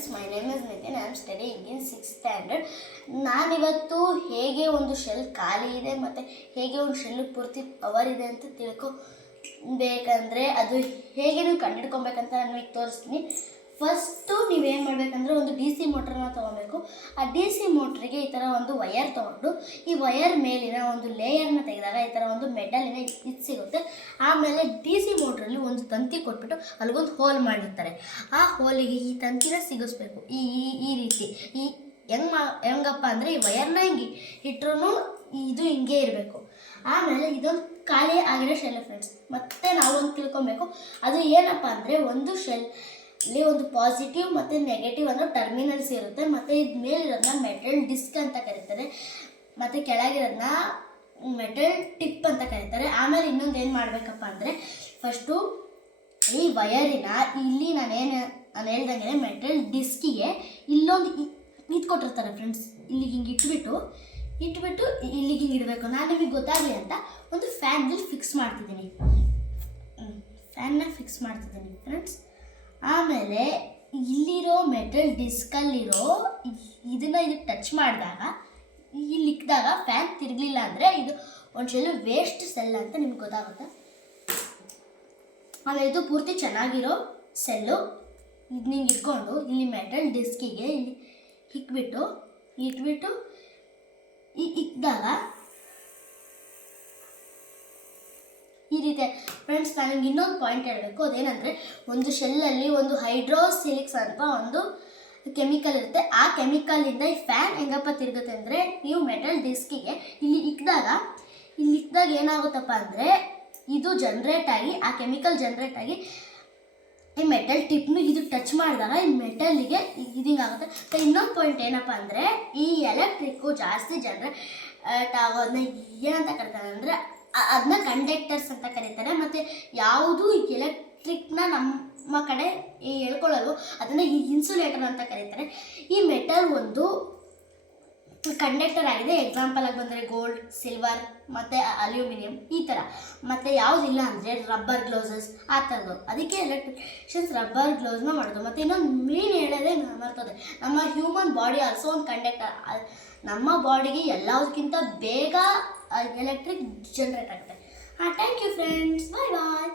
friends, my name is Nitin. I am studying in 6th standard. ನಾನಿವತ್ತು ಹೇಗೆ ಒಂದು shell ಖಾಲಿ ಇದೆ ಮತ್ತು ಹೇಗೆ ಒಂದು ಶೆಲ್ ಪೂರ್ತಿ ಪವರ್ ಇದೆ ಅಂತ ತಿಳ್ಕೊಬೇಕಂದ್ರೆ ಅದು ಹೇಗೆ ನೀವು ಕಂಡುಹಿಡ್ಕೊಬೇಕಂತ ನಾನು ಈಗ ತೋರಿಸ್ತೀನಿ. ಫಸ್ಟು ನೀವೇನು ಮಾಡಬೇಕಂದ್ರೆ ಒಂದು DC ಮೋಟ್ರನ್ನ ತೊಗೊಬೇಕು. ಆ DC ಮೋಟ್ರಿಗೆ ಈ ಥರ ಒಂದು ವಯರ್ ತೊಗೊಂಡು ಈ ವಯರ್ ಮೇಲಿನ ಒಂದು ಲೇಯರ್ನ ತೆಗೆದಾಗ ಈ ಥರ ಒಂದು ಮೆಟಲಿನ ಇದು ಸಿಗುತ್ತೆ. ಆಮೇಲೆ DC ಮೋಟ್ರಲ್ಲಿ ಒಂದು ತಂತಿ ಕೊಟ್ಬಿಟ್ಟು ಅಲ್ಲಿಗೊಂದು ಹೋಲ್ ಮಾಡಿರ್ತಾರೆ. ಆ ಹೋಲಿಗೆ ಈ ತಂತಿನ ಸಿಗಿಸ್ಬೇಕು. ಈ ರೀತಿ ಹೆಂಗಪ್ಪ ಅಂದರೆ ಈ ವಯರ್ನ ಹಿಂಗೆ ಇಟ್ಟರೂ ಇದು ಹಿಂಗೆ ಇರಬೇಕು. ಆಮೇಲೆ ಇದೊಂದು ಖಾಲಿ ಆಗಿರೋ ಶೆಲ್ ಫ್ರೆಂಡ್ಸ್. ಮತ್ತೆ ನಾವೊಂದು ತಿಳ್ಕೊಬೇಕು, ಅದು ಏನಪ್ಪ ಅಂದರೆ ಒಂದು ಶೆಲ್ಲಿ ಒಂದು ಪಾಸಿಟಿವ್ ಮತ್ತು ನೆಗೆಟಿವ್ ಅನ್ನೋ ಟರ್ಮಿನಲ್ಸ್ ಇರುತ್ತೆ. ಮತ್ತು ಇದು ಮೇಲಿರೋದನ್ನ ಮೆಟಲ್ ಡಿಸ್ಕ್ ಅಂತ ಕರೀತಾರೆ, ಮತ್ತು ಕೆಳಗಿರೋದನ್ನ ಮೆಟಲ್ ಟಿಪ್ ಅಂತ ಕರೀತಾರೆ. ಆಮೇಲೆ ಇನ್ನೊಂದು ಏನು ಮಾಡಬೇಕಪ್ಪ ಅಂದರೆ ಫಸ್ಟು ಈ ವಯರಿನ ಇಲ್ಲಿ ನಾನು ಹೇಳ್ದಂಗೆ ಮೆಟಲ್ ಡಿಸ್ಕಿಗೆ ಇಲ್ಲೊಂದು ಇದು ಕೊಟ್ಟಿರ್ತಾರೆ ಫ್ರೆಂಡ್ಸ್. ಇಲ್ಲಿಗೆ ಹಿಂಗೆ ಇಟ್ಬಿಟ್ಟು ಇಲ್ಲಿಗೆ ಹಿಂಗೆ ಇಡಬೇಕು. ನಾನು ನಿಮಗೆ ಗೊತ್ತಾಗಲಿ ಅಂತ ಒಂದು ಫ್ಯಾನ್ಗೆ ಫಿಕ್ಸ್ ಮಾಡ್ತಿದ್ದೀನಿ, ಫ್ಯಾನ್ನ ಫಿಕ್ಸ್ ಮಾಡ್ತಿದ್ದೀನಿ ಫ್ರೆಂಡ್ಸ್. ಆಮೇಲೆ ಇಲ್ಲಿರೋ ಮೆಟಲ್ ಡಿಸ್ಕಲ್ಲಿರೋ ಇದನ್ನು ಟಚ್ ಮಾಡಿದಾಗ ಇಲ್ಲಿ ಇಕ್ಕಿದಾಗ ಫ್ಯಾನ್ ತಿರುಗಲಿಲ್ಲ ಅಂದರೆ ಇದು ಒಂದು ಶೆಲ್ಲು ವೇಸ್ಟ್ ಸೆಲ್ ಅಂತ ನಿಮ್ಗೆ ಗೊತ್ತಾಗುತ್ತೆ. ಆಮೇಲೆ ಇದು ಪೂರ್ತಿ ಚೆನ್ನಾಗಿರೋ ಸೆಲ್ಲು. ಇದನ್ನ ಹಿಂಗೆ ಇಟ್ಕೊಂಡು ಇಲ್ಲಿ ಮೆಟಲ್ ಡಿಸ್ಕಿಗೆ ಇಲ್ಲಿ ಇಟ್ಬಿಟ್ಟು ಇಕ್ಕಿದಾಗ ಈ ರೀತಿ ಫ್ರೆಂಡ್ಸ್. ನಾನು ನಿಮ್ಗೆ ಇನ್ನೊಂದು ಪಾಯಿಂಟ್ ಹೇಳಬೇಕು, ಅದೇನೆಂದರೆ ಒಂದು ಶೆಲ್ಲಲ್ಲಿ ಒಂದು ಹೈಡ್ರೋಸಿಲಿಕ್ಸ್ ಅಂತ ಒಂದು ಕೆಮಿಕಲ್ ಇರುತ್ತೆ. ಆ ಕೆಮಿಕಲಿಂದ ಈ ಫ್ಯಾನ್ ಹೆಂಗಪ್ಪ ತಿರುಗುತ್ತೆ ಅಂದರೆ ನೀವು ಮೆಟಲ್ ಡಿಸ್ಕಿಗೆ ಇಲ್ಲಿ ಇಕ್ಕಿದಾಗ ಏನಾಗುತ್ತಪ್ಪ ಅಂದರೆ ಇದು ಜನ್ರೇಟ್ ಆಗಿ ಆ ಕೆಮಿಕಲ್ ಜನ್ರೇಟ್ ಆಗಿ ಈ ಮೆಟಲ್ ಟಿಪ್ನು ಇದು ಟಚ್ ಮಾಡಿದಾಗ ಈ ಮೆಟಲ್ಲಿಗೆ ಇದಿಂಗಾಗುತ್ತೆ. ಇನ್ನೊಂದು ಪಾಯಿಂಟ್ ಏನಪ್ಪ ಅಂದರೆ ಈ ಎಲೆಕ್ಟ್ರಿಕ್ಕು ಜಾಸ್ತಿ ಜನ್ರೇಟ್ ಆಗೋದನ್ನ ಏನಂತ ಕರೀತಾರೆ ಅಂದರೆ ಅದನ್ನ ಕಂಡಕ್ಟರ್ಸ್ ಅಂತ ಕರೀತಾರೆ. ಮತ್ತು ಯಾವುದು ಎಲೆಕ್ಟ್ರಿಕ್ನ ನಮ್ಮ ಕಡೆ ಹೇಳ್ಕೊಳ್ಳೋದು ಅದನ್ನು ಇನ್ಸುಲೇಟರ್ ಅಂತ ಕರೀತಾರೆ. ಈ ಮೆಟಲ್ ಒಂದು ಕಂಡಕ್ಟರ್ ಆಗಿದೆ. ಎಕ್ಸಾಂಪಲ್ ಆಗಿ ಬಂದರೆ ಗೋಲ್ಡ್, ಸಿಲ್ವರ್ ಮತ್ತು ಅಲ್ಯೂಮಿನಿಯಂ ಈ ಥರ. ಮತ್ತು ಯಾವುದಿಲ್ಲ ಅಂದರೆ ರಬ್ಬರ್ ಗ್ಲೌಸಸ್ ಆ ಥರದ್ದು. ಅದಕ್ಕೆ ಎಲೆಕ್ಟ್ರಿಷಿಯನ್ಸ್ ರಬ್ಬರ್ ಗ್ಲೌಸ್ನ ಮಾಡೋದು. ಮತ್ತು ಇನ್ನೊಂದು ಮೇನ್ ಹೇಳೋದೇ ಮರ್ತೋದೆ, ನಮ್ಮ ಹ್ಯೂಮನ್ ಬಾಡಿ ಆಲ್ಸೋ ಒಂದು ಕಂಡಕ್ಟರ್. ನಮ್ಮ ಬಾಡಿಗೆ ಎಲ್ಲದಕ್ಕಿಂತ ಬೇಗ ಎಲೆಕ್ಟ್ರಿಕ್ ಜನ್ರೇಟ್ ಆಗುತ್ತೆ. Thank you friends, bye bye.